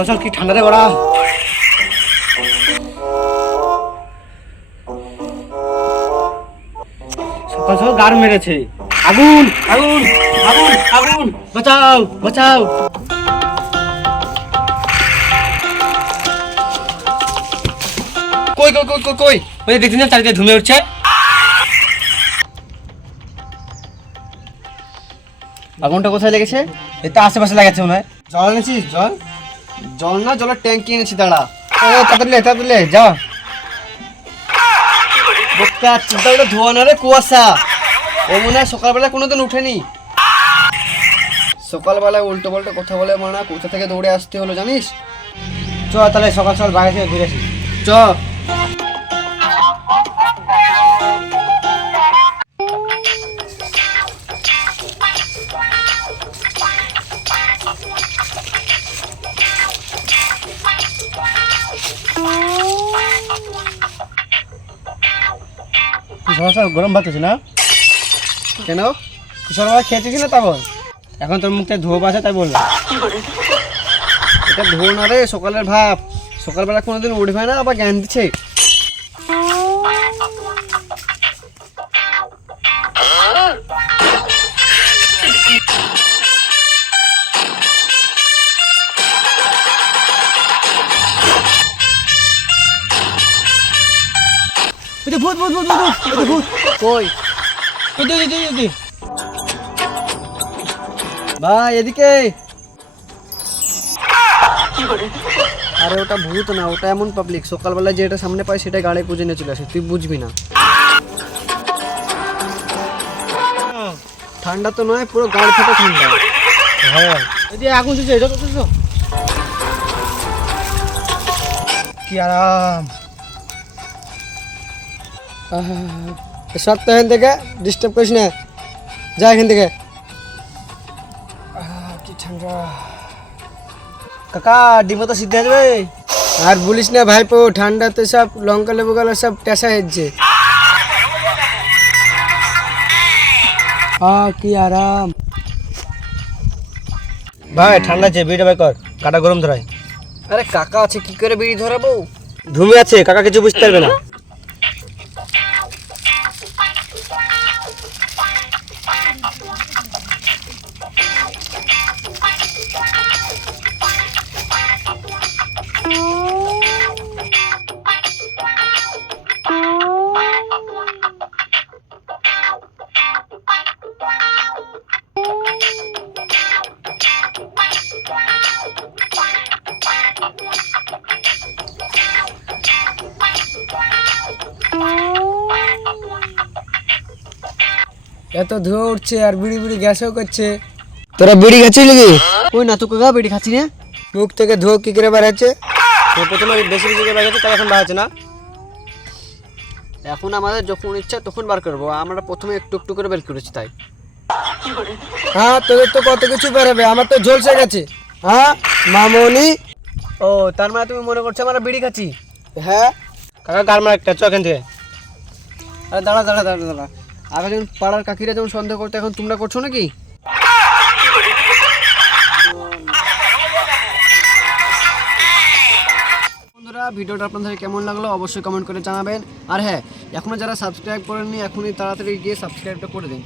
সকাল সকাল কি ঠান্ডা রে বড়া। সকাল সকাল গার মেরেছে। আগুন আগুন আগুন আগুন, বাঁচাও বাঁচাও। কই কই কই কই কই, ওই দেখছেন না চারিদিকে ধুমে উঠছে। আগুনটা কোথায় লেগেছে? এটা আশেপাশে লাগাচ্ছে মনে হয়। জল এনেছিস? জল জল না, জলের ট্যাঙ্কি এনেছি, দাঁড়া। তাড়াতাড়ি যা। বোকা চিন্তা করে ধোয়া না রে, কুয়াশা। ও মনে হয় সকালবেলা কোনোদিন উঠেনি। সকালবেলায় উল্টো পাল্টা কথা বলে মানা, কোথা থেকে দৌড়ে আসতে হলো জানিস? চ তাহলে সকাল সকাল বাইরে থেকে ঘুরে আসি। চ। সকাল সকাল গরম ভাত আছে না? কেন? সকালবেলা খেয়েছিস না? তা বল। এখন তোর মুখে ধোপ আছে তাই বললাম। এটা ধো না রে, সকালের ভাব। সকালবেলা কোনোদিন উঠবে না, আবার জ্ঞান দিচ্ছে। ভূত ভূত ভূত ভূত ভূত। কই? ভাই এদিকে। আরে ওটা ভূত না, ওটা এমন পাবলিক সকালবেলা যেটা সামনে পায় সেটা গাড়ি পুজো নিয়ে চলে আসে, তুই বুঝবি না। ঠান্ডা তো নয়, পুরো গাড়ি ফাটা ঠান্ডা। হ্যাঁ এদিকে আগুন চলছে, কি আরাম। সব তো এখান থেকে ডিস্টার্ব করিস না, যা এখান থেকে। কি ঠান্ডা। কাকা ডিমো তো সিদ্ধ হয়ে যাবে। আর বলিস না ভাইপো, ঠান্ডাতে সব লঙ্কা লেবু গালা সব টেসা হচ্ছে। কি আরাম। ভাই ঠান্ডা আছে, বিড়িটা বাই কর, কাটা গরম ধরায়। আরে কাকা আছে, কি করে বিড়ি ধরাবো? ধুমে আছে, কাকা কিছু বুঝতে পারবে না। এত ধোয়া উঠছে আর বিড়ি বিড়ি গ্যাসও করছে। তোরা বিড়ি খাচ্ছিস নাকি? ওই না তো কাকা, বিড়ি খাচ্ছি না। মুখ থেকে ধোয়া কি করে বেড়াচ্ছে? প্রথমে বেশি বেশি করে বেড়াচ্ছে, তাই এখন বাড়াচ্ছে না। এখন আমাদের যখন ইচ্ছা তখন বার করবো, আমরা প্রথমে একটু একটু করে বের করেছি তাই। হ্যাঁ তোদের তো কত কিছু বেরোবে, আমার তো ঝলসে গেছে। হ্যাঁ মামনি। ও তার মানে তুমি মনে করছো আমরা বিড়ি খাচ্ছি? হ্যাঁ কাকা গার মার একটা, চ এখান থেকে। আরে দাঁড়া দাঁড়া দাঁড়া দাঁড়া, আগে যেমন পাড়ার কাকিরা যেমন সন্দেহ করতে, এখন তোমরা করছো নাকি? বন্ধুরা ভিডিওটা আপনাদের কেমন লাগলো অবশ্যই কমেন্ট করে জানাবেন। আর হ্যাঁ, এখনো যারা সাবস্ক্রাইব করেননি এখনই তাড়াতাড়ি গিয়ে সাবস্ক্রাইবটা করে দিন।